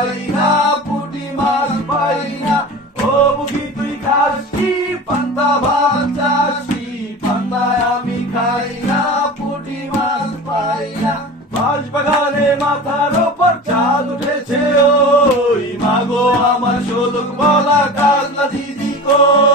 পাই না, পুঁটি মাছ পাই না। ও বুঝি তুই খাস কি, পান্তা ভাত চাস কি? পান্তায় আমি খাই না, পুঁটি মাছ পাই না। বাঁশ বাগানে মাথার ওপর চাঁদ উঠেছে, ওই মাগো আমার শোধক বলা কাজলা দিদি কই?